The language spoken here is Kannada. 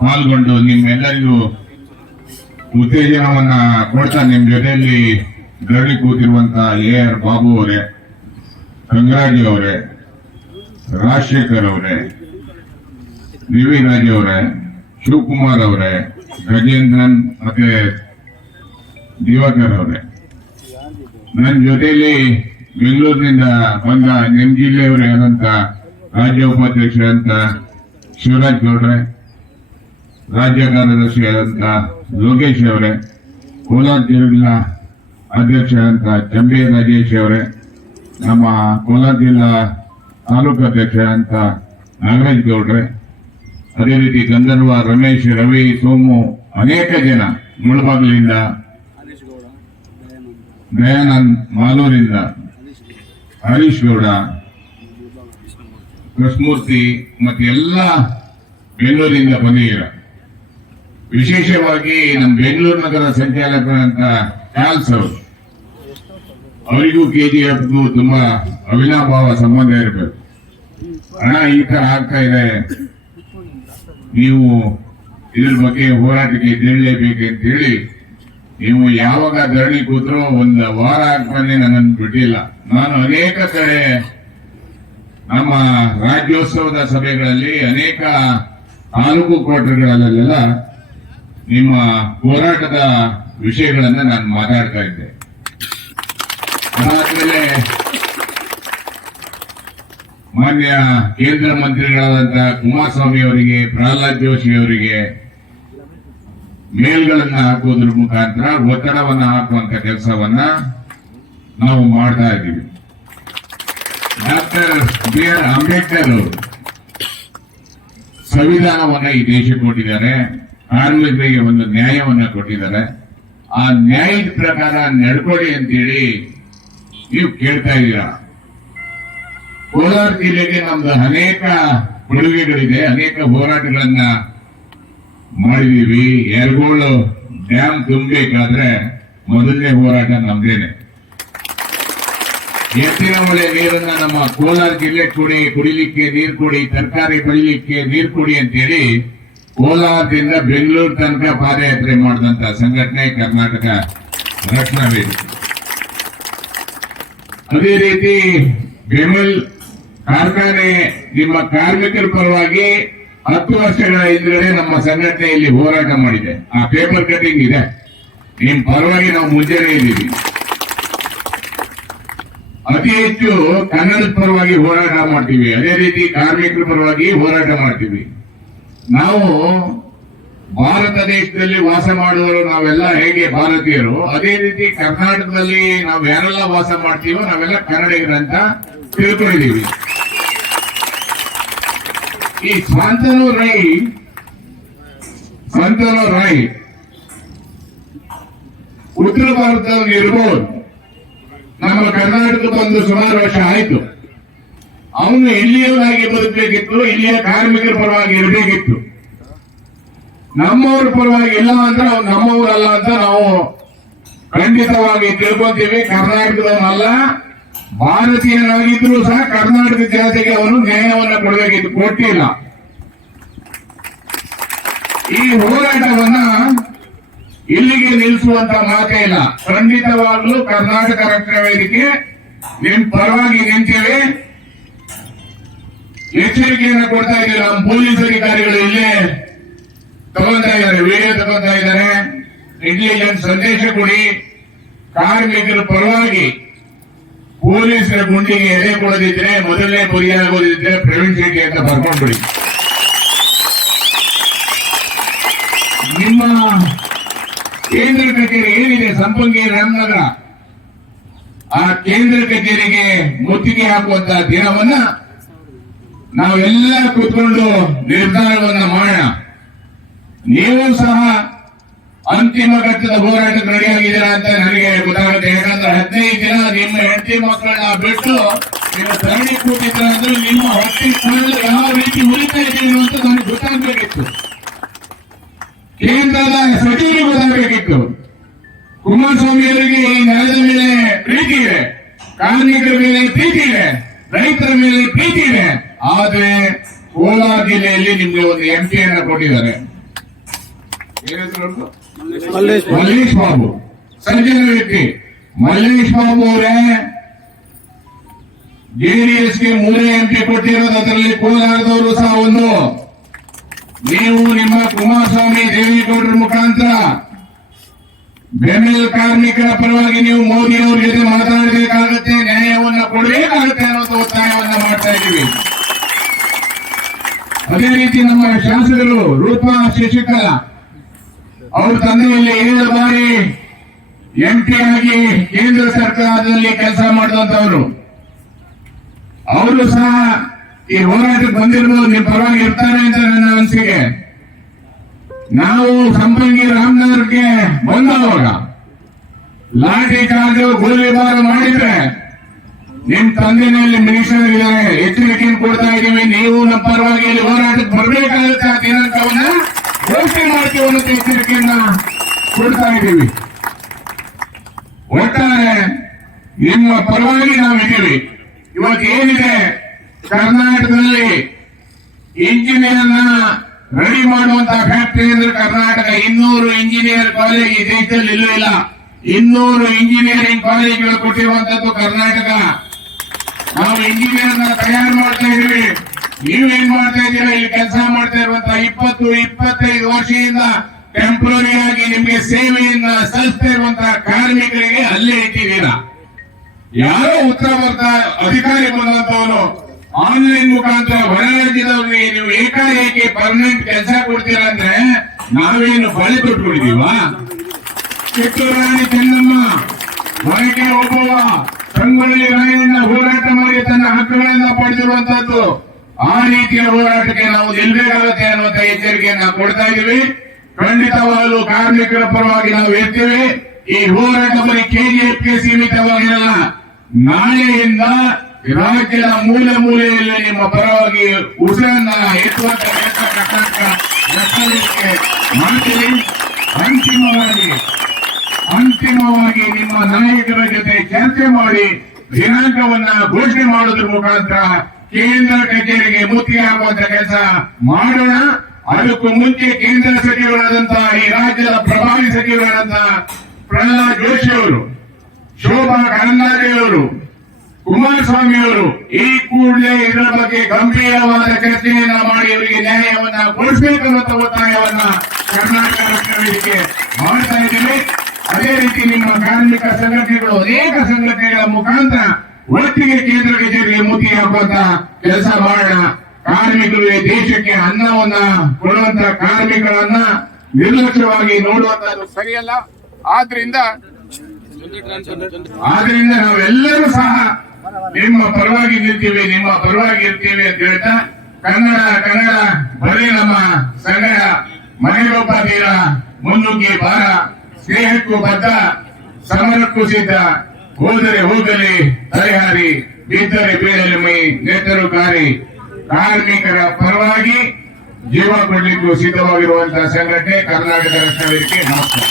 ಪಾಲ್ಗೊಂಡು ನಿಮ್ಮೆಲ್ಲರಿಗೂ ಉತ್ತೇಜನವನ್ನ ಕೊಡ್ತಾ ನಿಮ್ ಜೊತೆಯಲ್ಲಿ ಧರಣಿ ಕೂತಿರುವಂತ AR ಬಾಬು ಅವರೇ, ಗಂಗರಾಜ್ ಅವರೇ, ರಾಜಶೇಖರ್ ಅವರೇ, ವಿ ರಾಜ್ ಅವರೇ, ಶಿವಕುಮಾರ್ ಅವರೇ, ಗಜೇಂದ್ರನ್ ಮತ್ತೆ ದಿವಾಕರ್ ಅವರೇ, ನನ್ನ ಜೊತೆಯಲ್ಲಿ ಬೆಂಗಳೂರಿನಿಂದ ಬಂದ ನಿಮ್ ಜಿಲ್ಲೆಯವರೇ ಆದಂತ ರಾಜ್ಯ ಉಪಾಧ್ಯಕ್ಷರಂತ ಶಿವರಾಜ್ ಗೌಡ್ರೆ, ರಾಜ್ಯ ಕಾರ್ಯದರ್ಶಿ ಆದಂತ ಲೋಕೇಶ್ ಅವರೇ, ಕೋಲಾರ ಜಿಲ್ಲಾ ಅಧ್ಯಕ್ಷ ಅಂತ ಚಂಬೆ ರಾಜೇಶ್ ಅವರೇ, ನಮ್ಮ ಕೋಲಾರ ಜಿಲ್ಲಾ ತಾಲೂಕು ಅಧ್ಯಕ್ಷ ಅಂತ ನಾಗರಾಜ್ ಗೌಡ್ರೆ, ಅದೇ ರೀತಿ ಗಂಧರ್ವ ರಮೇಶ್, ರವಿ, ಸೋಮು, ಅನೇಕ ಜನ ಮುಳಬಾಗಿಲಿಂದ, ದಯಾನಂದ್ ಮಾಲೂರಿಂದ, ಹರೀಶ್ ಗೌಡ, ಕೃಷ್ಣಮೂರ್ತಿ ಮತ್ತೆ ಎಲ್ಲ ಬೆಂಗಳೂರಿಂದ ಬಂದಿದ್ದೀರ. ವಿಶೇಷವಾಗಿ ನಮ್ಮ ಬೆಂಗಳೂರು ನಗರ ಸಂಚಾಲಕರಂತ ಚಾರ್ಲ್ಸ್ ಅವರು, ಅವರಿಗೂ KGFಗೂ ತುಂಬಾ ಅವಿನಾಭಾವ ಸಂಬಂಧ ಇರಬೇಕು. ಹಣ ಈ ತರ ಆಗ್ತಾ ಇದೆ, ನೀವು ಇದ್ರ ಬಗ್ಗೆ ಹೋರಾಟಕ್ಕೆ ತಿಳಿಯಲೇಬೇಕು ಹೇಳಿ ನೀವು ಯಾವಾಗ ಧರಣಿ ಕೂತ್ರೋ ಒಂದು ವಾರ ಆಗ್ತಾನೆ ನನ್ನನ್ನು ಬಿಟ್ಟಿಲ್ಲ. ನಾನು ಅನೇಕ ಕಡೆ ನಮ್ಮ ರಾಜ್ಯೋತ್ಸವದ ಸಭೆಗಳಲ್ಲಿ, ಅನೇಕ ತಾಲೂಕು ಕ್ವಾರ್ಟರ್ಗಳಲ್ಲೆಲ್ಲ ನಿಮ್ಮ ಹೋರಾಟದ ವಿಷಯಗಳನ್ನ ನಾನು ಮಾತಾಡ್ತಾ ಇದ್ದೆ. ಅದಾದ್ಮೇಲೆ ಮಾನ್ಯ ಕೇಂದ್ರ ಮಂತ್ರಿಗಳಾದಂತಹ ಕುಮಾರಸ್ವಾಮಿ ಅವರಿಗೆ, ಪ್ರಹ್ಲಾದ್ ಜೋಶಿ ಅವರಿಗೆ ಮೇಲ್ಗಳನ್ನ ಹಾಕೋದ್ರ ಮುಖಾಂತರ ಒತ್ತಡವನ್ನ ಹಾಕುವಂತ ಕೆಲಸವನ್ನ ನಾವು ಮಾಡ್ತಾ ಇದ್ದೀವಿ. ಡಾಕ್ಟರ್ BR ಅಂಬೇಡ್ಕರ್ ಅವರು ಸಂವಿಧಾನವನ್ನ ಈ ದೇಶಕ್ಕೆ ಕೊಟ್ಟಿದ್ದಾರೆ, ಕಾರ್ಮಿಕರಿಗೆ ಒಂದು ನ್ಯಾಯವನ್ನ ಕೊಟ್ಟಿದ್ದಾರೆ. ಆ ನ್ಯಾಯದ ಪ್ರಕಾರ ನಡ್ಕೊಳ್ಳಿ ಅಂತೇಳಿ ನೀವು ಕೇಳ್ತಾ ಇದ್ದೀರಾ. ಕೋಲಾರ ಜಿಲ್ಲೆಗೆ ನಮ್ದು ಅನೇಕ ಕೊಡುಗೆಗಳಿದೆ, ಅನೇಕ ಹೋರಾಟಗಳನ್ನ ಮಾಡಿದೀವಿ. ಯರಗೋಳು ಡ್ಯಾಮ್ ತುಂಬಬೇಕಾದ್ರೆ ಮೊದಲನೇ ಹೋರಾಟ ನಮ್ದೇನೆ. ಎತ್ತಿನ ಹೊಳೆ ನೀರನ್ನ ನಮ್ಮ ಕೋಲಾರ ಜಿಲ್ಲೆ ಕೊಡಿ, ಕುಡಿಲಿಕ್ಕೆ ನೀರು ಕೊಡಿ, ತರಕಾರಿ ಬೆಳಿಲಿಕ್ಕೆ ನೀರು ಕೊಡಿ ಅಂತೇಳಿ ಕೋಲಾರದಿಂದ ಬೆಂಗಳೂರು ತನಕ ಪಾದಯಾತ್ರೆ ಮಾಡಿದಂತ ಸಂಘಟನೆ ಕರ್ನಾಟಕ ರಕ್ಷಣಾ ವೇದಿಕೆ. ಅದೇ ರೀತಿ ಬೆಮಲ್ ಕಾರ್ಖಾನೆ ನಿಮ್ಮ ಕಾರ್ಮಿಕರ ಪರವಾಗಿ 10 ವರ್ಷಗಳ ಹಿಂದ್ಗಡೆ ನಮ್ಮ ಸಂಘಟನೆಯಲ್ಲಿ ಹೋರಾಟ ಮಾಡಿದೆ. ಆ ಪೇಪರ್ ಕಟಿಂಗ್ ಇದೆ, ನಿಮ್ ಪರವಾಗಿ ನಾವು ಮುಂಜಾನೆ ಇದ್ದೀವಿ. ಅತಿ ಹೆಚ್ಚು ಕನ್ನಡದ ಪರವಾಗಿ ಹೋರಾಟ ಮಾಡ್ತೀವಿ, ಅದೇ ರೀತಿ ಕಾರ್ಮಿಕರ ಪರವಾಗಿ ಹೋರಾಟ ಮಾಡ್ತೀವಿ. ನಾವು ಭಾರತ ದೇಶದಲ್ಲಿ ವಾಸ ಮಾಡುವವರು ನಾವೆಲ್ಲ ಹೇಗೆ ಭಾರತೀಯರು, ಅದೇ ರೀತಿ ಕರ್ನಾಟಕದಲ್ಲಿ ನಾವು ಯಾರೆಲ್ಲ ವಾಸ ಮಾಡ್ತೀವೋ ನಾವೆಲ್ಲ ಕನ್ನಡಿಗರಂತ ತಿಳ್ಕೊಂಡಿದ್ದೀವಿ. ಈ ಶಾಂತನು ರೈ ಉತ್ತರ ಭಾರತದಲ್ಲಿ ಇರ್ಬೋದು, ನಮ್ಮ ಕರ್ನಾಟಕ ಬಂದು ಸುಮಾರು ವರ್ಷ ಆಯ್ತು. ಅವನು ಇಲ್ಲಿಯವರಾಗಿ ಬದುಕಬೇಕಿತ್ತು, ಇಲ್ಲಿಯ ಕಾರ್ಮಿಕರ ಪರವಾಗಿ ಇರಬೇಕಿತ್ತು. ನಮ್ಮವ್ರ ಪರವಾಗಿ ಇಲ್ಲ ಅಂದ್ರೆ ಅವ್ನು ನಮ್ಮವರಲ್ಲ ಅಂತ ನಾವು ಖಂಡಿತವಾಗಿ ತಿಳ್ಕೊಂತೀವಿ. ಕರ್ನಾಟಕದವನಲ್ಲ, ಭಾರತೀಯನಾಗಿದ್ರು ಸಹ ಕರ್ನಾಟಕ ಜನತೆಗೆ ಅವನು ನ್ಯಾಯವನ್ನ ಕೊಡಬೇಕಿತ್ತು, ಕೊಟ್ಟಿಲ್ಲ. ಈ ಹೋರಾಟವನ್ನ ಇಲ್ಲಿಗೆ ನಿಲ್ಲಿಸುವಂತ ಮಾತೇ ಇಲ್ಲ. ಖಂಡಿತವಾಗ್ಲೂ ಕರ್ನಾಟಕ ರಕ್ಷಣಾ ವೇದಿಕೆ ನಿಮ್ ಪರವಾಗಿ ನಿಂತೀವಿ, ಎಚ್ಚರಿಕೆಯನ್ನು ಕೊಡ್ತಾ ಇದ್ದೀವಿ. ನಮ್ಮ ಪೊಲೀಸ್ ಅಧಿಕಾರಿಗಳು ಇಲ್ಲೇ ತಗೊಳ್ತಾ ಇದ್ದಾರೆ, ವಿಡಿಯೋ ತಗೊಳ್ತಾ ಇದ್ದಾರೆ. ಇಂಟೆಲಿಜೆನ್ಸ್ ಸಂದೇಶ ಕೊಡಿ, ಕಾರ್ಮಿಕರ ಪರವಾಗಿ ಪೊಲೀಸರ ಗುಂಡಿಗೆ ಎದೆ ಕೊಡದಿದ್ರೆ, ಮೊದಲನೇ ಬಲಿಯಾಗೋದಿದ್ರೆ ಪ್ರವೀಣ್ ಶೆಟ್ಟಿ ಅಂತ ಬರ್ಕೊಂಡ್ಬಿಡಿ. ನಿಮ್ಮ ಕೇಂದ್ರ ಕಚೇರಿ ಏನಿದೆ ಸಂಪಂಗಿ ರಾಮನಗರ, ಆ ಕೇಂದ್ರ ಕಚೇರಿಗೆ ಮುತ್ತಿಗೆ ಹಾಕುವಂತಹ ದಿನವನ್ನ ನಾವೆಲ್ಲ ಕೂತ್ಕೊಂಡು ನಿರ್ಧಾರವನ್ನ ಮಾಡೋಣ. ನೀವು ಸಹ ಅಂತಿಮ ಘಟ್ಟದ ಹೋರಾಟಕ್ಕೆ ರೆಡಿಯಾಗಿದ್ದೀರಾ ಅಂತ ನನಗೆ ಗೊತ್ತಾಗುತ್ತೆ. ಯಾಕಂದ್ರೆ 15 ದಿನ ನಿಮ್ಮ ಹೆಂಡತಿ ಮಕ್ಕಳನ್ನ ಬಿಟ್ಟು ನೀವು ಧರಣಿ ಕೂತಿದ್ರ ಅಂದ್ರೆ ನಿಮ್ಮ ಹೊಟ್ಟೆ ಯಾವ ರೀತಿ ಉಳಿತಾ ಇದ್ದೀವಿ ಅಂತ ನನಗೆ ಗೊತ್ತಾಗಬೇಕಿತ್ತು. ಕೇಂದ್ರದ ಸಚಿವರಿಗೆ ಗೊತ್ತಾಗಬೇಕಿತ್ತು. ಕುಮಾರಸ್ವಾಮಿ ಅವರಿಗೆ ಈ ನೆಲದ ಮೇಲೆ ಪ್ರೀತಿ ಇದೆ, ಕಾರ್ಮಿಕರ ಮೇಲೆ ಪ್ರೀತಿ ಇದೆ, ರೈತರ ಮೇಲೆ ಪ್ರೀತಿ ಇದೆ. ಆದ್ರೆ ಕೋಲಾರ ಜಿಲ್ಲೆಯಲ್ಲಿ ನಿಮ್ಗೆ ಒಂದು MP ಕೊಟ್ಟಿದ್ದಾರೆ. ಏನ್ ಹೆಸರು ಅವ್ರ್ದು? ಮಲ್ಲೇಶ್ ಮಲ್ಲೇಶ್ ಬಾಬು, ಸಜ್ಜನ ವ್ಯಕ್ತಿ. ಮಲ್ಲೇಶ್ ಬಾಬು ಅವರೇ ಜೆಡಿಎಸ್ಗೆ 3 MP ಕೊಟ್ಟಿರೋದು, ಅದರಲ್ಲಿ ಕೋಲಾರದವರು ಸಹ ಒಂದು. ನೀವು ನಿಮ್ಮ ಕುಮಾರಸ್ವಾಮಿ ದೇವೇಗೌಡರ ಮುಖಾಂತರ ಬೆಮೆಲ್ ಕಾರ್ಮಿಕರ ಪರವಾಗಿ ನೀವು ಮೋದಿ ಅವ್ರ ಜೊತೆ ಮಾತಾಡಬೇಕಾಗುತ್ತೆ, ನ್ಯಾಯವನ್ನ ಕೊಡಬೇಕಾಗುತ್ತೆ ಅನ್ನೋದು ಒತ್ತಾಯವನ್ನ ಮಾಡ್ತಾ ಇದ್ದೀವಿ. ಅದೇ ರೀತಿ ನಮ್ಮ ಶಾಸಕರು ರೂಪಾ ಶಶಿಕಲಾ ಅವ್ರ ತಂದೆಯಲ್ಲಿ 7 ಬಾರಿ MP ಆಗಿ ಕೇಂದ್ರ ಸರ್ಕಾರದಲ್ಲಿ ಕೆಲಸ ಮಾಡಿದಂತವರು, ಅವರು ಸಹ ಈ ಹೋರಾಟಕ್ಕೆ ಬಂದಿರ್ಬೋದು, ನಿಮ್ಮ ಪರವಾಗಿ ಇರ್ತಾರೆ ಅಂತ ನನ್ನ ಅನಿಸಿಕೆ. ನಾವು ಸಂಪಂಗಿ ರಾಮನಗರಕ್ಕೆ ಬಂದವಾಗ ಲಾಠಿ ಚಾರ್ಜ್ ಗೋಲಿಬಾರ ಮಾಡಿದ್ರೆ ನಿಮ್ ತಂದೆನಲ್ಲಿ ಮಿನಿಸ್ಟರ್ ಇದ್ದಾರೆ, ಎಚ್ಚರಿಕೆಯನ್ನು ಕೊಡ್ತಾ ಇದ್ದೀವಿ. ನೀವು ನಮ್ಮ ಪರವಾಗಿ ಇಲ್ಲಿ ಹೋರಾಟಕ್ಕೆ ಬರಬೇಕಾಗುತ್ತೆ, ದಿನಾಂಕವನ್ನ ಘೋಷಣೆ ಮಾಡ್ತೀವಿ ಅನ್ನೋ ಎಚ್ಚರಿಕೆಯನ್ನ ಕೊಡ್ತಾ ಇದ್ದೀವಿ. ಒಟ್ಟಾರೆ ನಿಮ್ಮ ಪರವಾಗಿ ನಾವಿದ್ದೀವಿ. ಇವತ್ತು ಏನಿದೆ ಕರ್ನಾಟಕದಲ್ಲಿ ಇಂಜಿನಿಯರ್ನ ರೆಡಿ ಮಾಡುವಂತಹ ಫ್ಯಾಕ್ಟರಿ ಅಂದ್ರೆ ಕರ್ನಾಟಕ 200 ಇಂಜಿನಿಯರ್ ಕಾಲೇಜ್ ಈ ದೇಶದಲ್ಲಿ ಇಲ್ಲೂ ಇಲ್ಲ. 200 ಇಂಜಿನಿಯರಿಂಗ್ ಕಾಲೇಜ್ಗಳು ಕೊಟ್ಟಿರುವಂತದ್ದು ಕರ್ನಾಟಕ. ನಾವು ಇಂಜಿನಿಯರ್ನ ತಯಾರು ಮಾಡ್ತಾ ಇದೀವಿ. ನೀವೇನ್ ಮಾಡ್ತಾ ಇದ್ದೀರಾ? ಇಲ್ಲಿ ಕೆಲಸ ಮಾಡ್ತಾ ಇರುವಂತಹ 20-25 ವರ್ಷದಿಂದ ಟೆಂಪರರಿ ಆಗಿ ನಿಮಗೆ ಸೇವೆಯನ್ನ ಸಲ್ಲಿಸ್ತಾ ಇರುವಂತಹ ಕಾರ್ಮಿಕರಿಗೆ ಅಲ್ಲೇ ಇಟ್ಟಿದ್ದೀರಾ. ಯಾರೋ ಉತ್ತರ ಬರ್ತಾ ಅಧಿಕಾರಿ ಬಂದಂತವನು ಆನ್ಲೈನ್ ಮುಖಾಂತರ ಹೊರ ರಾಜ್ಯದವರಿಗೆ ನೀವು ಏಕಾಏಕಿ ಪರ್ಮನೆಂಟ್ ಕೆಲಸ ಕೊಡ್ತೀರಾ ಅಂದ್ರೆ ನಾವೇನು ಬಳಿ ಕೊಟ್ಬಿಟ್ಟಿದೀವಾ? ಕಿತ್ತೂರು ರಾಣಿ ಚೆನ್ನಮ್ಮ ಹೊರಗೆ ಒಬ್ಬವ ಸಂಗೊಳ್ಳಿ ರಾಯಣ್ಣ ಹೋರಾಟ ಮಾಡಿ ತನ್ನ ಹಕ್ಕುಗಳನ್ನ ಪಡೆದಿರುವಂತಹದ್ದು. ಆ ರೀತಿಯ ಹೋರಾಟಕ್ಕೆ ನಾವು ನಿಲ್ಬೇಕಾಗುತ್ತೆ ಅನ್ನುವಂತ ಎಚ್ಚರಿಕೆಯನ್ನ ಕೊಡ್ತಾ ಇದ್ದೀವಿ. ಖಂಡಿತವಾಗಲೂ ಕಾರ್ಮಿಕರ ಪರವಾಗಿ ನಾವು ಇರ್ತೀವಿ. ಈ ಹೋರಾಟ ಬರೀ ಕೆಜಿಎಫ್ಗೆ ಸೀಮಿತವಾಗಿರಲ್ಲ. ನಾಳೆಯಿಂದ ರಾಜ್ಯದ ಮೂಲೆ ಮೂಲೆಯಲ್ಲಿ ನಿಮ್ಮ ಪರವಾಗಿ ಉಸಿರನ್ನ ಎತ್ತುವಂತ ಕೆಲಸ ಕರ್ನಾಟಕ ಮಾಡ್ತೀವಿ. ಅಂತಿಮವಾಗಿ ನಿಮ್ಮ ನಾಯಕರ ಜೊತೆ ಚರ್ಚೆ ಮಾಡಿ ದಿನಾಂಕವನ್ನ ಘೋಷಣೆ ಮಾಡೋದ್ರ ಮುಖಾಂತರ ಕೇಂದ್ರ ಕಚೇರಿಗೆ ಮುತ್ತಿಗೆ ಹಾಕುವಂತ ಕೆಲಸ ಮಾಡೋಣ. ಅದಕ್ಕೂ ಮುಂಚೆ ಕೇಂದ್ರ ಸಚಿವರಾದಂತಹ ಈ ರಾಜ್ಯದ ಪ್ರಭಾವಿ ಸಚಿವರಾದಂತಹ ಪ್ರಹ್ಲಾದ್ ಜೋಶಿ ಅವರು, ಶೋಭಾ ಕರಂದ್ಲಾಜೆ ಅವರು, ಕುಮಾರಸ್ವಾಮಿ ಅವರು ಈ ಕೂಡಲೇ ಇದರ ಬಗ್ಗೆ ಗಂಭೀರವಾದ ಚರ್ಚೆಯನ್ನ ಮಾಡಿ ಅವರಿಗೆ ನ್ಯಾಯವನ್ನ ಕೊಡಿಸಬೇಕನ್ನುವಂತ ಒತ್ತಾಯವನ್ನ ಕರ್ನಾಟಕ ರಕ್ಷಣಾ ವೇದಿಕೆ ಮಾಡ್ತಾ ಇದ್ದೇವೆ. ಅದೇ ರೀತಿ ನಿಮ್ಮ ಕಾರ್ಮಿಕ ಸಂಘಟನೆಗಳು ಅನೇಕ ಸಂಘಟನೆಗಳ ಮುಖಾಂತರ ಒಟ್ಟಿಗೆ ಕೇಂದ್ರ ಕಚೇರಿಗೆ ಮುತ್ತಿಗೆ ಹಾಕುವಂತ ಕೆಲಸ ಮಾಡೋಣ. ಕಾರ್ಮಿಕರು ಈ ದೇಶಕ್ಕೆ ಅನ್ನವನ್ನ ಕೊಡುವಂತ ಕಾರ್ಮಿಕರನ್ನ ನಿರ್ಲಕ್ಷ್ಯವಾಗಿ ನೋಡುವಂತದ್ದು ಸರಿಯಲ್ಲ. ಆದ್ರಿಂದ ನಾವೆಲ್ಲರೂ ಸಹ ನಿಮ್ಮ ಪರವಾಗಿ ನಿಲ್ತೀವಿ, ನಿಮ್ಮ ಪರವಾಗಿ ಇರ್ತೀವಿ ಅಂತ ಹೇಳ್ತಾ ಕನ್ನಡ ಬರೀ ನಮ್ಮ ಸಂಗಡ ಮನೆಗೊಬ್ಬ ತೀರ ಮುನ್ನುಗ್ಗಿ ಬಾರ, ಸ್ನೇಹಕ್ಕೂ ಬದ್ಧ, ಸಮರಕ್ಕೂ ಸಿದ್ಧ, ಹೋದರೆ ಹೋಗಲಿ ತಲೆಹಾರಿ, ಬಿದ್ದರೆ ಬೀಳಲಿ ಮೈ, ನೇತರು ಕಾರಿ. ಕಾರ್ಮಿಕರ ಪರವಾಗಿ ಜೀವ ಕೊಡಲಿಕ್ಕೂ ಸಿದ್ಧವಾಗಿರುವಂತಹ ಸಂಘಟನೆ ಕರ್ನಾಟಕ ರಕ್ಷಣಾ ವೇದಿಕೆ. ನಮಸ್ಕಾರ.